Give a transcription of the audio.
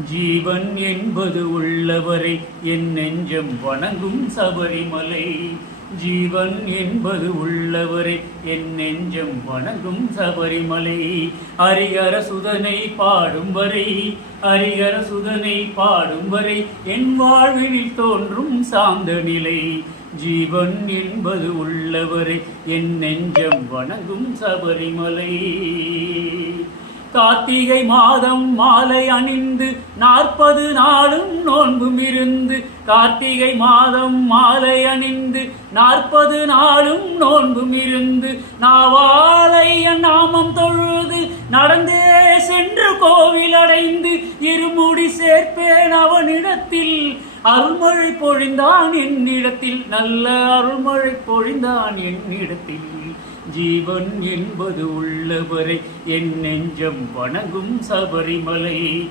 ஜீவன் என்பது உள்ளவரை என் நெஞ்சம் வணங்கும் சபரிமலை. ஜீவன் என்பது உள்ளவரை என் நெஞ்சம் வணங்கும் சபரிமலை. ஹரிஹர சுதனை பாடும் வரை, ஹரிஹர சுதனை பாடும் வரை என் வாழ்வில் தோன்றும் சாந்த நிலை. ஜீவன் என்பது உள்ளவரை என் நெஞ்சம் வணங்கும் சபரிமலை. கார்த்திகை மாதம் மாலை அணிந்து 40 நாளும் நோன்பும் இருந்து, கார்த்திகை மாதம் மாலை அணிந்து 40 நாளும் நோன்பும் இருந்து, நாவாலை நாமம் தொழுது நடந்தே சென்று கோவில் அடைந்து, இருமுடி சேர்ப்பேன் அவனிடத்தில், அருள்மழை பொழிந்தான் என்னிடத்தில், நல்ல அருள்மழை பொழிந்தான் என்னிடத்தில். ஜீவன் என்பது உள்ளவரை என் நெஞ்சம் வணங்கும் சபரிமலை.